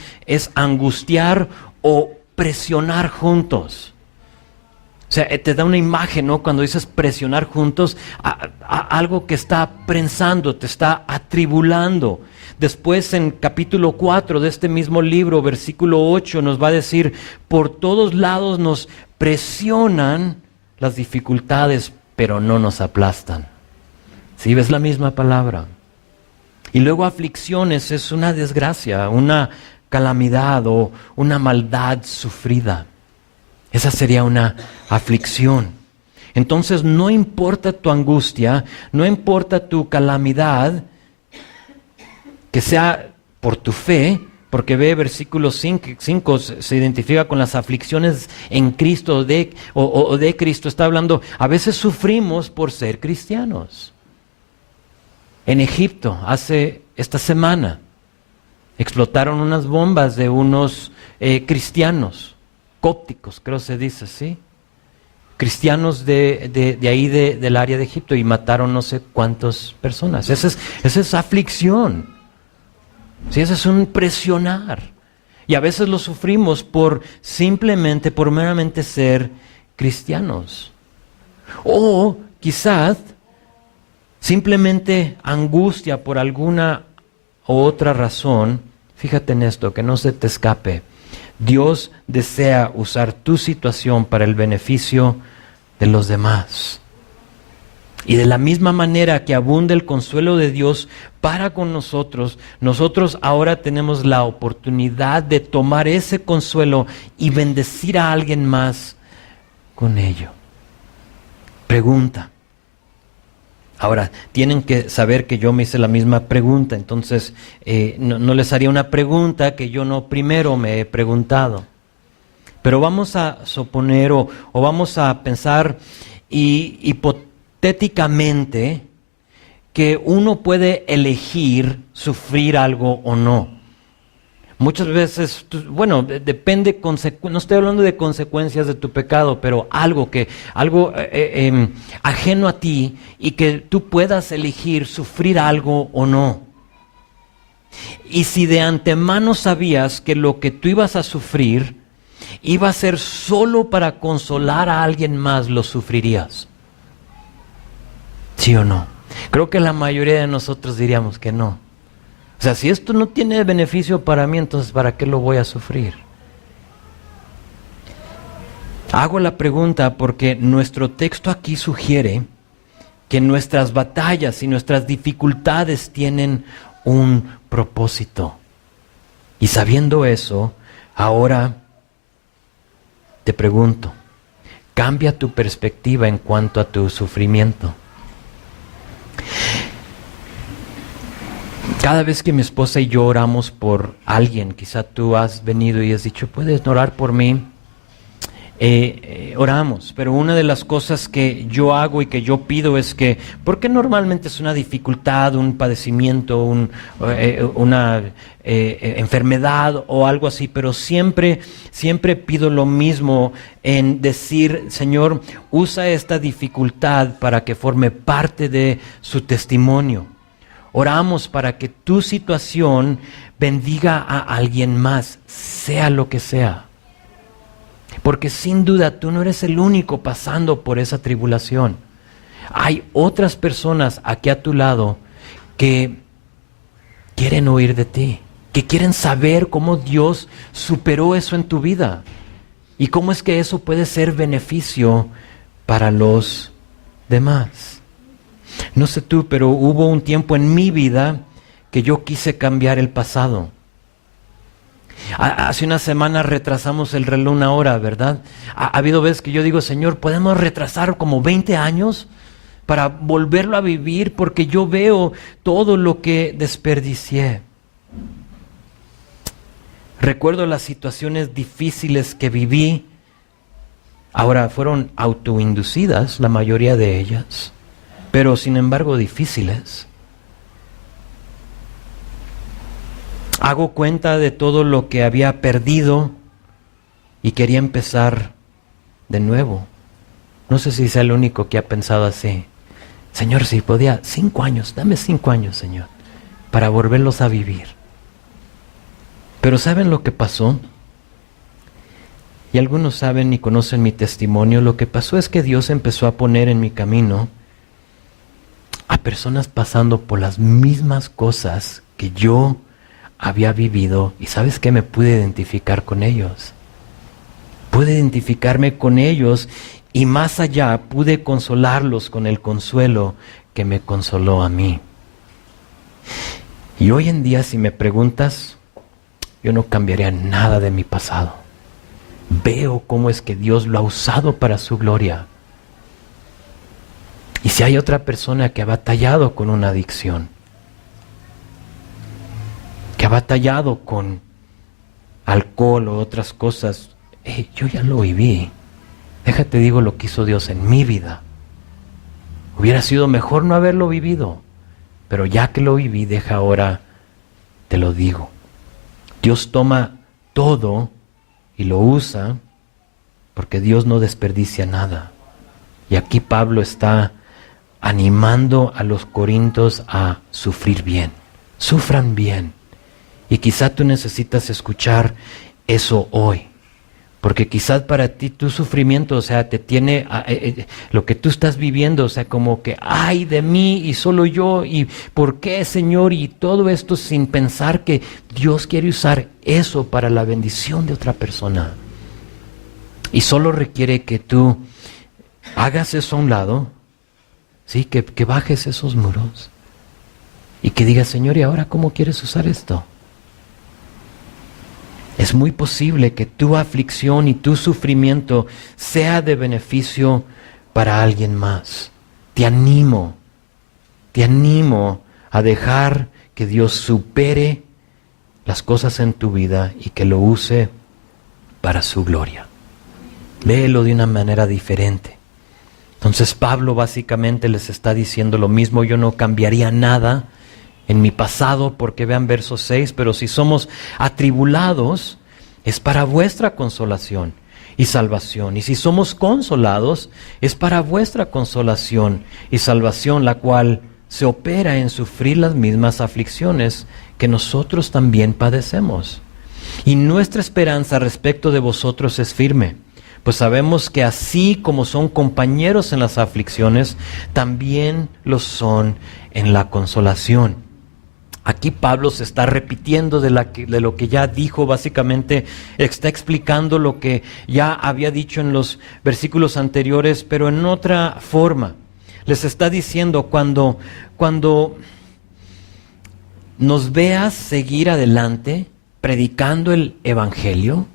angustiar o presionar juntos. O sea, te da una imagen, ¿no? Cuando dices presionar juntos, algo que está prensando, te está atribulando. Después en capítulo 4 de este mismo libro, versículo 8, nos va a decir, por todos lados nos presionan las dificultades, pero no nos aplastan. ¿Sí? ¿Ves la misma palabra? Y luego aflicciones es una desgracia, una calamidad o una maldad sufrida. Esa sería una aflicción. Entonces no importa tu angustia, no importa tu calamidad, que sea por tu fe, porque ve versículo 5 se identifica con las aflicciones en Cristo o de Cristo. Está hablando, a veces sufrimos por ser cristianos. En Egipto, esta semana, explotaron unas bombas de unos cristianos. Cópticos, creo se dice, ¿sí? Cristianos de ahí del área de Egipto, y mataron no sé cuántas personas. Esa es aflicción. ¿Sí? Ese es un presionar. Y a veces lo sufrimos por meramente ser cristianos. O quizás simplemente angustia por alguna u otra razón. Fíjate en esto, que no se te escape. Dios desea usar tu situación para el beneficio de los demás. Y de la misma manera que abunda el consuelo de Dios para con nosotros, nosotros ahora tenemos la oportunidad de tomar ese consuelo y bendecir a alguien más con ello. Pregunta. Ahora, tienen que saber que yo me hice la misma pregunta, entonces no les haría una pregunta que yo no primero me he preguntado. Pero vamos a suponer o vamos a pensar hipotéticamente que uno puede elegir sufrir algo o no. Muchas veces, bueno, depende, no estoy hablando de consecuencias de tu pecado, pero algo ajeno a ti y que tú puedas elegir sufrir algo o no. Y si de antemano sabías que lo que tú ibas a sufrir iba a ser solo para consolar a alguien más, ¿lo sufrirías? ¿Sí o no? Creo que la mayoría de nosotros diríamos que no. O sea, si esto no tiene beneficio para mí, entonces ¿para qué lo voy a sufrir? Hago la pregunta porque nuestro texto aquí sugiere que nuestras batallas y nuestras dificultades tienen un propósito. Y sabiendo eso, ahora te pregunto, ¿cambia tu perspectiva en cuanto a tu sufrimiento? Cada vez que mi esposa y yo oramos por alguien, quizá tú has venido y has dicho, ¿puedes orar por mí? oramos, pero una de las cosas que yo hago y que yo pido es que, porque normalmente es una dificultad, un padecimiento, una enfermedad o algo así, pero siempre pido lo mismo en decir, Señor, usa esta dificultad para que forme parte de su testimonio. Oramos para que tu situación bendiga a alguien más, sea lo que sea. Porque sin duda tú no eres el único pasando por esa tribulación. Hay otras personas aquí a tu lado que quieren oír de ti, que quieren saber cómo Dios superó eso en tu vida y cómo es que eso puede ser beneficio para los demás. No sé tú, pero hubo un tiempo en mi vida que yo quise cambiar el pasado. Hace una semana retrasamos el reloj una hora, ¿verdad? Ha habido veces que yo digo, Señor, ¿podemos retrasar como 20 años para volverlo a vivir? Porque yo veo todo lo que desperdicié. Recuerdo las situaciones difíciles que viví. Ahora, fueron autoinducidas, la mayoría de ellas, pero sin embargo difíciles. Hago cuenta de todo lo que había perdido y quería empezar de nuevo. No sé si sea el único que ha pensado así. Señor, si podía, 5 años, dame 5 años, Señor, para volverlos a vivir. Pero ¿saben lo que pasó? Y algunos saben y conocen mi testimonio. Lo que pasó es que Dios empezó a poner en mi camino a personas pasando por las mismas cosas que yo había vivido, y ¿sabes qué? Me pude identificar con ellos. Pude identificarme con ellos y más allá pude consolarlos con el consuelo que me consoló a mí. Y hoy en día, si me preguntas, yo no cambiaría nada de mi pasado. Veo cómo es que Dios lo ha usado para su gloria. Y si hay otra persona que ha batallado con una adicción, que ha batallado con alcohol o otras cosas, yo ya lo viví. Déjate digo lo que hizo Dios en mi vida. Hubiera sido mejor no haberlo vivido, pero ya que lo viví, deja ahora, te lo digo. Dios toma todo y lo usa porque Dios no desperdicia nada. Y aquí Pablo está animando a los corintios a sufrir bien. Sufran bien. Y quizá tú necesitas escuchar eso hoy, porque quizás para ti tu sufrimiento, o sea, te tiene, lo que tú estás viviendo, o sea, como que, ay de mí y solo yo, y ¿por qué, Señor? Y todo esto sin pensar que Dios quiere usar eso para la bendición de otra persona. Y solo requiere que tú hagas eso a un lado, ¿sí? Que bajes esos muros y que digas, Señor, ¿y ahora cómo quieres usar esto? Es muy posible que tu aflicción y tu sufrimiento sea de beneficio para alguien más. Te animo a dejar que Dios supere las cosas en tu vida y que lo use para su gloria. Véelo de una manera diferente. Entonces Pablo básicamente les está diciendo lo mismo. Yo no cambiaría nada en mi pasado, porque vean verso 6, pero si somos atribulados, es para vuestra consolación y salvación. Y si somos consolados, es para vuestra consolación y salvación, la cual se opera en sufrir las mismas aflicciones que nosotros también padecemos. Y nuestra esperanza respecto de vosotros es firme, pues sabemos que así como son compañeros en las aflicciones, también lo son en la consolación. Aquí Pablo se está repitiendo de lo que ya dijo, básicamente está explicando lo que ya había dicho en los versículos anteriores, pero en otra forma. Les está diciendo, cuando nos veas seguir adelante predicando el Evangelio,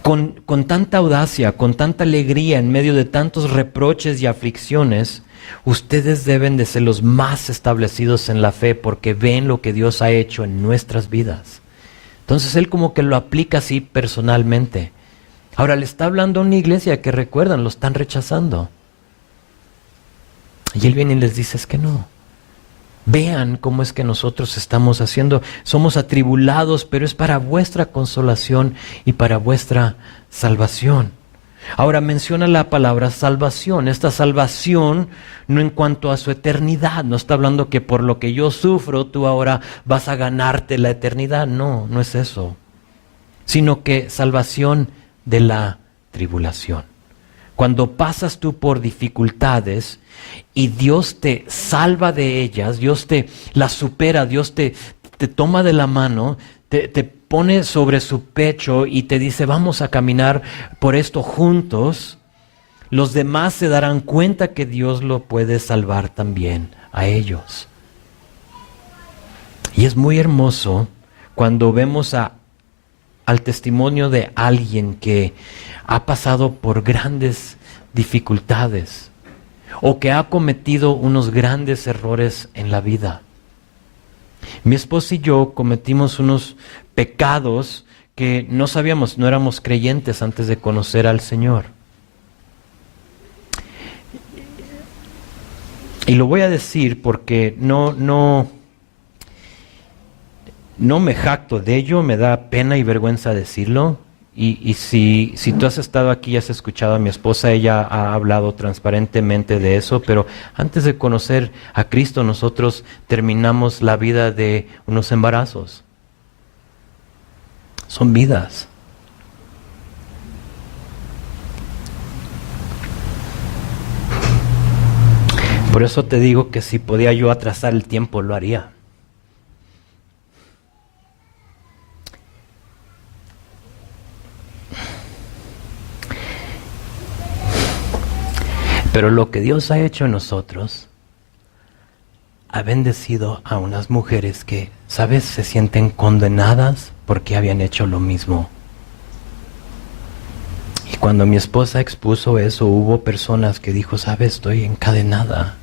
con tanta audacia, con tanta alegría en medio de tantos reproches y aflicciones, ustedes deben de ser los más establecidos en la fe porque ven lo que Dios ha hecho en nuestras vidas. Entonces él como que lo aplica así personalmente. Ahora le está hablando a una iglesia que, recuerdan, lo están rechazando. Y él viene y les dice, es que no. Vean cómo es que nosotros estamos haciendo. Somos atribulados, pero es para vuestra consolación y para vuestra salvación. Ahora menciona la palabra salvación. Esta salvación no en cuanto a su eternidad. No está hablando que por lo que yo sufro tú ahora vas a ganarte la eternidad. No, no es eso. Sino que salvación de la tribulación. Cuando pasas tú por dificultades y Dios te salva de ellas, Dios te las supera, Dios te toma de la mano, te pone sobre su pecho y te dice, vamos a caminar por esto juntos, los demás se darán cuenta que Dios lo puede salvar también a ellos. Y es muy hermoso cuando vemos al testimonio de alguien que ha pasado por grandes dificultades o que ha cometido unos grandes errores en la vida. Mi esposa y yo cometimos unos pecados que no sabíamos, no éramos creyentes antes de conocer al Señor. Y lo voy a decir porque no me jacto de ello, me da pena y vergüenza decirlo. Y si tú has estado aquí y has escuchado a mi esposa, ella ha hablado transparentemente de eso, pero antes de conocer a Cristo nosotros terminamos la vida de unos embarazos. Son vidas. Por eso te digo que si podía yo atrasar el tiempo, lo haría. Pero lo que Dios ha hecho en nosotros ha bendecido a unas mujeres que, ¿sabes?, se sienten condenadas porque habían hecho lo mismo. Y cuando mi esposa expuso eso, hubo personas que dijo, ¿sabes?, estoy encadenada.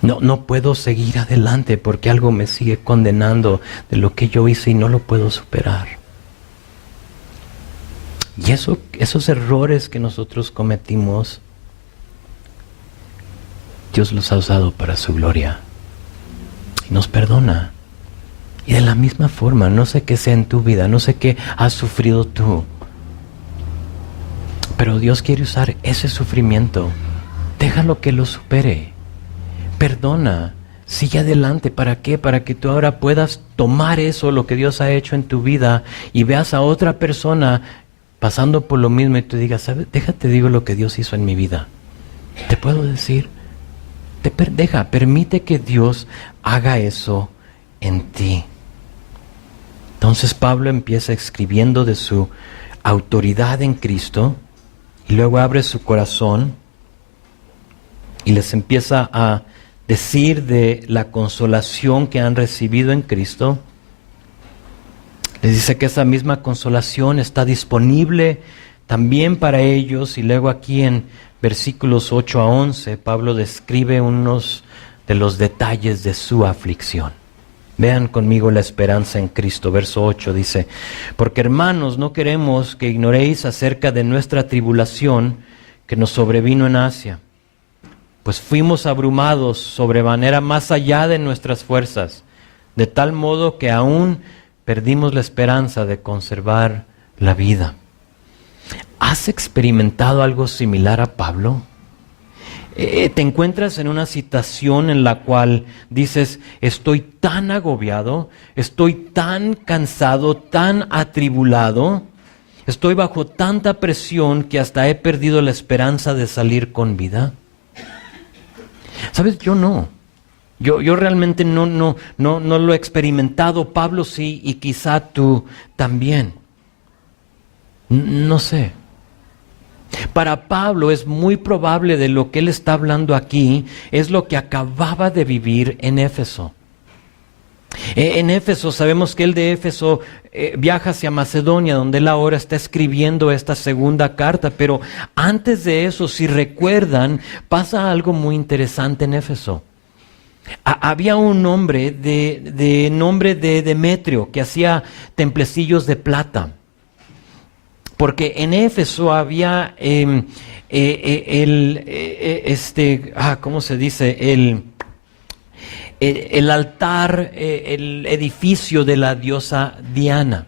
No puedo seguir adelante porque algo me sigue condenando de lo que yo hice y no lo puedo superar. Y esos errores que nosotros cometimos, Dios los ha usado para su gloria y nos perdona. Y de la misma forma, no sé qué sea en tu vida, no sé qué has sufrido tú, pero Dios quiere usar ese sufrimiento. Déjalo que lo supere. Perdona. Sigue adelante. ¿Para qué? Para que tú ahora puedas tomar eso, lo que Dios ha hecho en tu vida, y veas a otra persona pasando por lo mismo y tú digas, ¿sabes? Déjate, digo lo que Dios hizo en mi vida. Te puedo decir, permite que Dios haga eso en ti. Entonces Pablo empieza escribiendo de su autoridad en Cristo y luego abre su corazón y les empieza a decir de la consolación que han recibido en Cristo. Les dice que esa misma consolación está disponible también para ellos, y luego aquí en versículos 8 a 11, Pablo describe unos de los detalles de su aflicción. Vean conmigo la esperanza en Cristo. Verso 8 dice, porque hermanos, no queremos que ignoréis acerca de nuestra tribulación que nos sobrevino en Asia, pues fuimos abrumados sobremanera más allá de nuestras fuerzas, de tal modo que aún perdimos la esperanza de conservar la vida. ¿Has experimentado algo similar a Pablo? ¿Te encuentras en una situación en la cual dices, estoy tan agobiado, estoy tan cansado, tan atribulado, estoy bajo tanta presión que hasta he perdido la esperanza de salir con vida? ¿Sabes? Yo no. Yo realmente no lo he experimentado. Pablo sí, y quizá tú también. No sé. Para Pablo es muy probable de lo que él está hablando aquí es lo que acababa de vivir en Éfeso. En Éfeso sabemos que él de Éfeso viaja hacia Macedonia, donde él ahora está escribiendo esta segunda carta, pero antes de eso, si recuerdan, pasa algo muy interesante en Éfeso. Había un hombre de nombre de Demetrio que hacía templecillos de plata. porque en Éfeso había ¿cómo se dice? El altar, el edificio de la diosa Diana.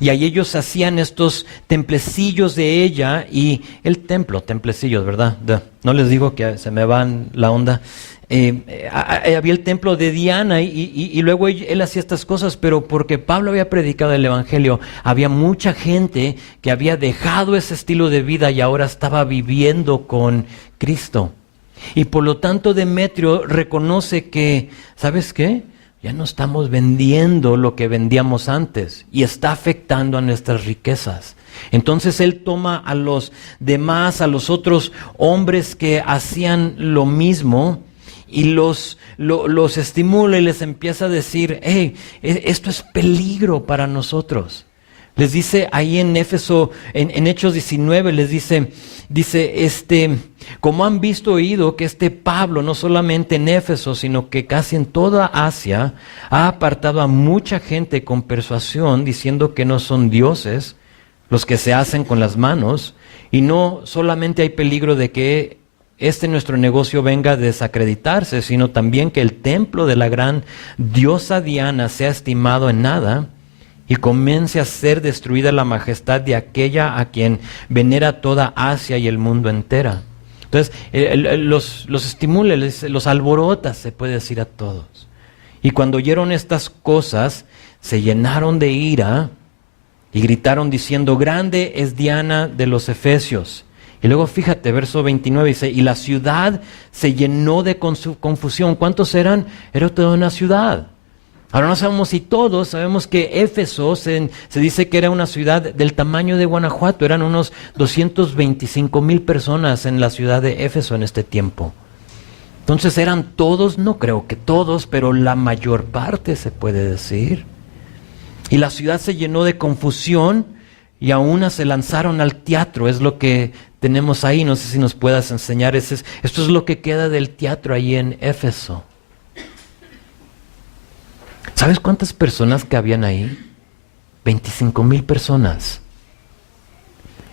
Y ahí ellos hacían estos templecillos de ella y el templecillos, ¿verdad? No les digo que se me van la onda. Había el templo de Diana y luego él hacía estas cosas, pero porque Pablo había predicado el Evangelio, había mucha gente que había dejado ese estilo de vida y ahora estaba viviendo con Cristo. Y por lo tanto Demetrio reconoce que, ¿sabes qué? Ya no estamos vendiendo lo que vendíamos antes y está afectando a nuestras riquezas. Entonces él toma a los demás, a los otros hombres que hacían lo mismo y los estimula y les empieza a decir, hey, esto es peligro para nosotros. Les dice ahí en Éfeso, en Hechos 19, les dice, como han visto oído que este Pablo, no solamente en Éfeso, sino que casi en toda Asia, ha apartado a mucha gente con persuasión, diciendo que no son dioses los que se hacen con las manos, y no solamente hay peligro de que nuestro negocio venga a desacreditarse, sino también que el templo de la gran diosa Diana sea estimado en nada, y comience a ser destruida la majestad de aquella a quien venera toda Asia y el mundo entera. Entonces, los estimula, los alborota, se puede decir a todos. Y cuando oyeron estas cosas, se llenaron de ira y gritaron diciendo, grande es Diana de los Efesios. Y luego fíjate, verso 29 dice, y la ciudad se llenó de confusión. ¿Cuántos eran? Era toda una ciudad. Ahora no sabemos si todos, sabemos que Éfeso se dice que era una ciudad del tamaño de Guanajuato, eran unos 225,000 personas en la ciudad de Éfeso en este tiempo. Entonces eran todos, no creo que todos, pero la mayor parte se puede decir. Y la ciudad se llenó de confusión y a una se lanzaron al teatro, es lo que tenemos ahí, no sé si nos puedas enseñar, esto es lo que queda del teatro ahí en Éfeso. ¿Sabes cuántas personas que habían ahí? 25,000 personas.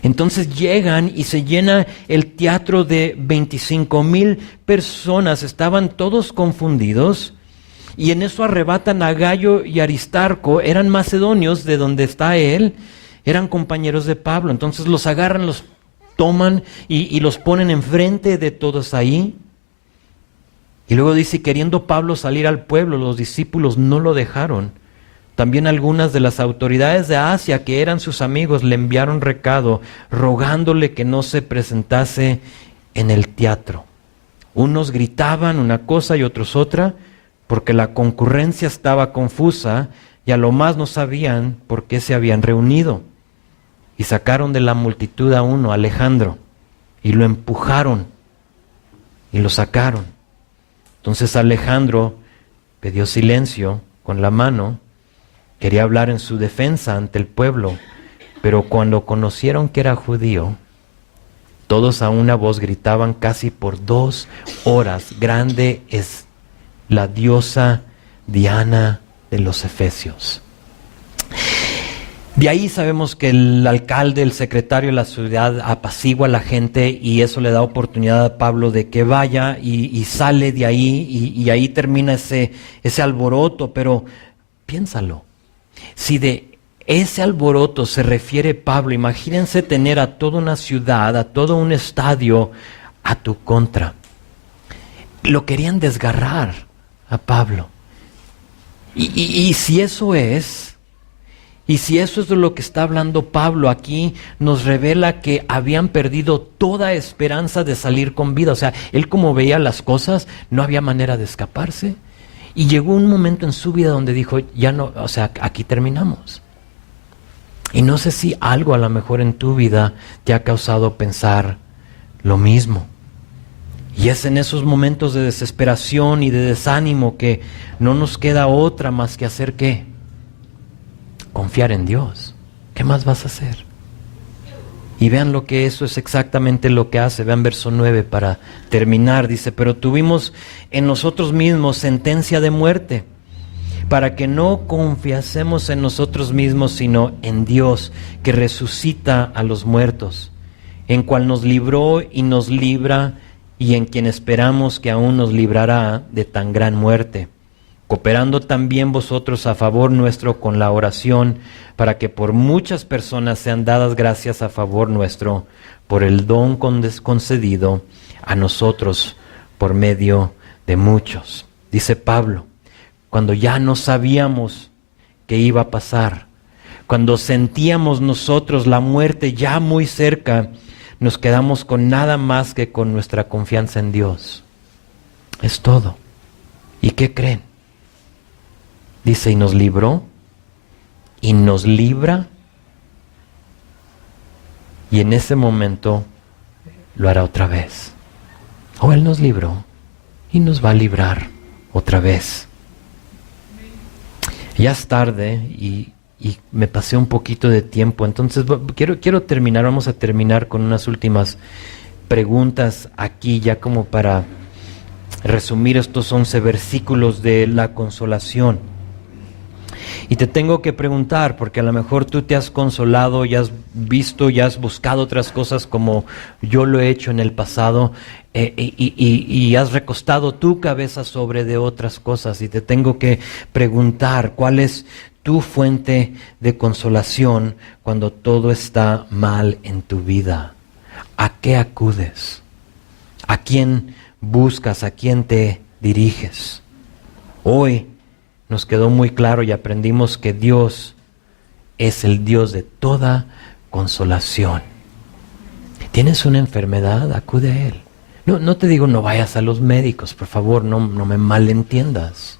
Entonces llegan y se llena el teatro de 25,000 personas. Estaban todos confundidos y en eso arrebatan a Gayo y Aristarco. Eran macedonios de donde está él. Eran compañeros de Pablo. Entonces los agarran, los toman y los ponen enfrente de todos ahí. Y luego dice, queriendo Pablo salir al pueblo, los discípulos no lo dejaron. También algunas de las autoridades de Asia, que eran sus amigos, le enviaron recado, rogándole que no se presentase en el teatro. Unos gritaban una cosa y otros otra, porque la concurrencia estaba confusa y a lo más no sabían por qué se habían reunido. Y sacaron de la multitud a uno, Alejandro, y lo empujaron y lo sacaron. Entonces Alejandro pidió silencio con la mano, quería hablar en su defensa ante el pueblo, pero cuando conocieron que era judío, todos a una voz gritaban casi por 2 horas, grande es la diosa Diana de los Efesios. De ahí sabemos que el alcalde, el secretario de la ciudad apacigua a la gente y eso le da oportunidad a Pablo de que vaya y sale de ahí y ahí termina ese alboroto. Pero piénsalo, si de ese alboroto se refiere Pablo, imagínense tener a toda una ciudad, a todo un estadio a tu contra. Lo querían desgarrar a Pablo. Y si eso es... Y si eso es de lo que está hablando Pablo aquí, nos revela que habían perdido toda esperanza de salir con vida. O sea, él como veía las cosas, no había manera de escaparse. Y llegó un momento en su vida donde dijo, ya no, o sea, aquí terminamos. Y no sé si algo a lo mejor en tu vida te ha causado pensar lo mismo. Y es en esos momentos de desesperación y de desánimo que no nos queda otra más que hacer ¿qué? Confiar en Dios. ¿Qué más vas a hacer? Y vean lo que eso es exactamente lo que hace. Vean verso 9 para terminar. Dice, pero tuvimos en nosotros mismos sentencia de muerte, para que no confiásemos en nosotros mismos, sino en Dios, que resucita a los muertos, en cual nos libró y nos libra, y en quien esperamos que aún nos librará de tan gran muerte, cooperando también vosotros a favor nuestro con la oración, para que por muchas personas sean dadas gracias a favor nuestro, por el don concedido a nosotros por medio de muchos. Dice Pablo, cuando ya no sabíamos qué iba a pasar, cuando sentíamos nosotros la muerte ya muy cerca, nos quedamos con nada más que con nuestra confianza en Dios. Es todo. ¿Y qué creen? Dice, y nos libró, y nos libra, y en ese momento lo hará otra vez. O Él nos libró, y nos va a librar otra vez. Ya es tarde, y me pasé un poquito de tiempo, entonces quiero terminar, vamos a terminar con unas últimas preguntas aquí, ya como para resumir estos 11 versículos de la consolación. Y te tengo que preguntar, porque a lo mejor tú te has consolado, ya has visto, ya has buscado otras cosas como yo lo he hecho en el pasado, y has recostado tu cabeza sobre de otras cosas. Y te tengo que preguntar, ¿cuál es tu fuente de consolación cuando todo está mal en tu vida? ¿A qué acudes? ¿A quién buscas? ¿A quién te diriges? Hoy nos quedó muy claro y aprendimos que Dios es el Dios de toda consolación. ¿Tienes una enfermedad? Acude a Él. No te digo no vayas a los médicos, por favor, no me malentiendas.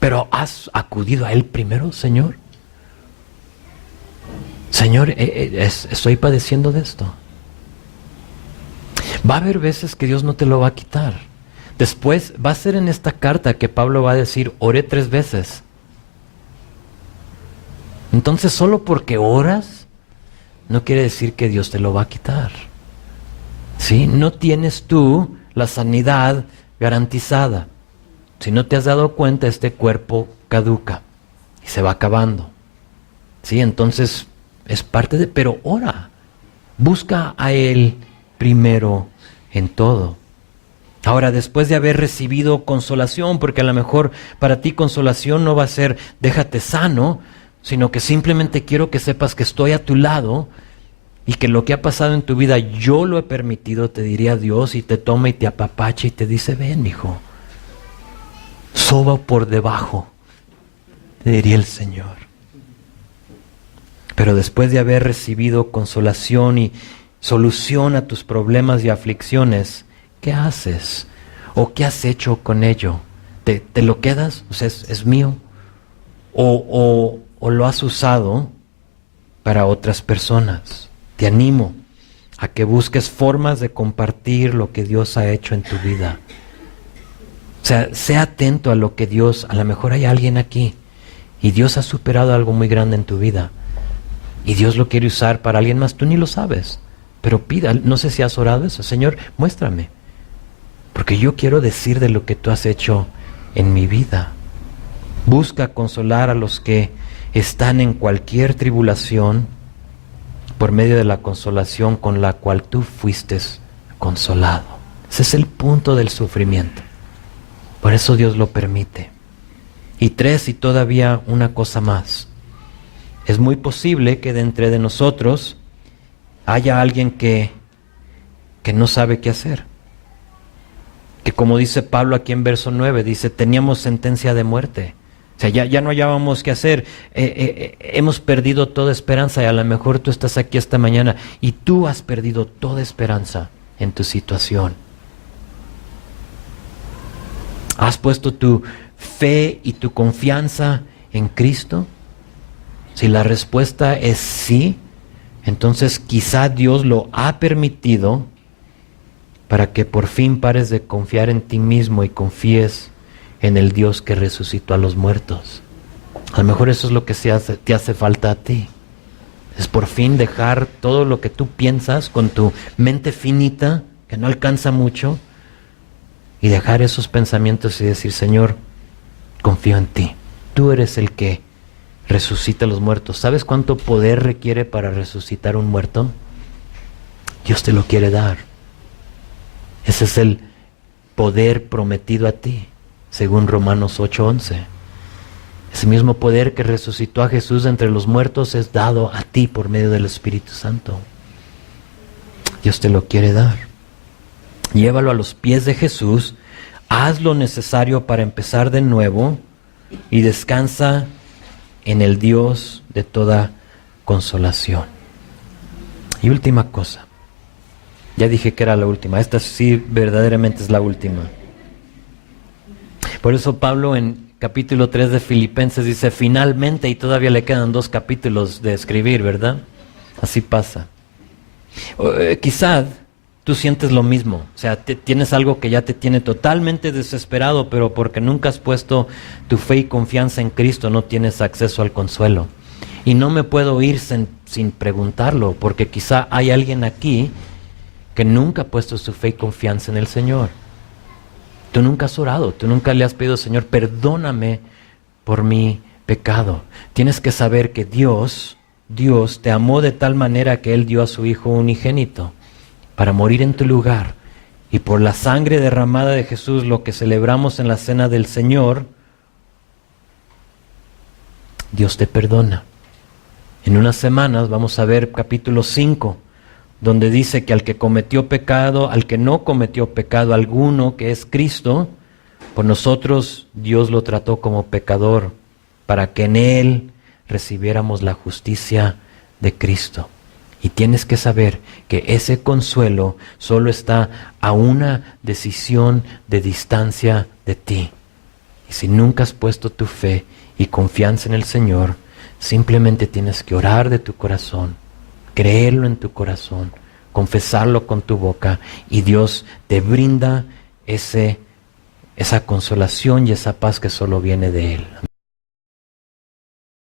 Pero ¿has acudido a Él primero, Señor? Señor, estoy padeciendo de esto. Va a haber veces que Dios no te lo va a quitar. Después va a ser en esta carta que Pablo va a decir, oré 3 veces. Entonces, solo porque oras, no quiere decir que Dios te lo va a quitar. ¿Sí? No tienes tú la sanidad garantizada. Si no te has dado cuenta, este cuerpo caduca y se va acabando. ¿Sí? Entonces, es parte de... Pero ora. Busca a Él primero en todo. Ahora, después de haber recibido consolación, porque a lo mejor para ti consolación no va a ser déjate sano, sino que simplemente quiero que sepas que estoy a tu lado y que lo que ha pasado en tu vida yo lo he permitido, te diría Dios, y te toma y te apapacha y te dice, ven, hijo, soba por debajo, te diría el Señor. Pero después de haber recibido consolación y solución a tus problemas y aflicciones, ¿qué haces? ¿O qué has hecho con ello? ¿Te lo quedas? O sea, ¿es mío? ¿O lo has usado para otras personas? Te animo a que busques formas de compartir lo que Dios ha hecho en tu vida. O sea, sea atento a lo que Dios, a lo mejor hay alguien aquí y Dios ha superado algo muy grande en tu vida y Dios lo quiere usar para alguien más, tú ni lo sabes, pero pida, no sé si has orado eso, Señor, muéstrame, porque yo quiero decir de lo que tú has hecho en mi vida. Busca consolar a los que están en cualquier tribulación por medio de la consolación con la cual tú fuiste consolado. Ese es el punto del sufrimiento. Por eso Dios lo permite. Y 3, y todavía una cosa más. Es muy posible que de entre de nosotros haya alguien que no sabe qué hacer. Que como dice Pablo aquí en verso 9, dice, teníamos sentencia de muerte. O sea, ya no hallábamos qué hacer. Hemos perdido toda esperanza y a lo mejor tú estás aquí esta mañana y tú has perdido toda esperanza en tu situación. ¿Has puesto tu fe y tu confianza en Cristo? Si la respuesta es sí, entonces quizá Dios lo ha permitido para que por fin pares de confiar en ti mismo y confíes en el Dios que resucitó a los muertos. A lo mejor eso es lo que te hace falta a ti. Es por fin dejar todo lo que tú piensas con tu mente finita, que no alcanza mucho, y dejar esos pensamientos y decir, Señor, confío en ti. Tú eres el que resucita a los muertos. ¿Sabes cuánto poder requiere para resucitar un muerto? Dios te lo quiere dar. Ese es el poder prometido a ti, según Romanos 8:11. Ese mismo poder que resucitó a Jesús entre los muertos es dado a ti por medio del Espíritu Santo. Dios te lo quiere dar. Llévalo a los pies de Jesús, haz lo necesario para empezar de nuevo y descansa en el Dios de toda consolación. Y última cosa. Ya dije que era la última. Esta sí verdaderamente es la última. Por eso Pablo en capítulo 3 de Filipenses dice finalmente, y todavía le quedan 2 capítulos de escribir, ¿verdad? Así pasa. Quizá tú sientes lo mismo. O sea, tienes algo que ya te tiene totalmente desesperado, pero porque nunca has puesto tu fe y confianza en Cristo, no tienes acceso al consuelo. Y no me puedo ir sin preguntarlo, porque quizá hay alguien aquí que nunca ha puesto su fe y confianza en el Señor. Tú nunca has orado, tú nunca le has pedido, Señor, perdóname por mi pecado. Tienes que saber que Dios te amó de tal manera que Él dio a su Hijo unigénito para morir en tu lugar. Y por la sangre derramada de Jesús, lo que celebramos en la cena del Señor, Dios te perdona. En unas semanas vamos a ver capítulo 5, donde dice que al que cometió pecado, al que no cometió pecado alguno, que es Cristo, por nosotros Dios lo trató como pecador, para que en Él recibiéramos la justicia de Cristo. Y tienes que saber que ese consuelo solo está a una decisión de distancia de ti. Y si nunca has puesto tu fe y confianza en el Señor, simplemente tienes que orar de tu corazón, creerlo en tu corazón, confesarlo con tu boca, y Dios te brinda esa consolación y esa paz que solo viene de Él.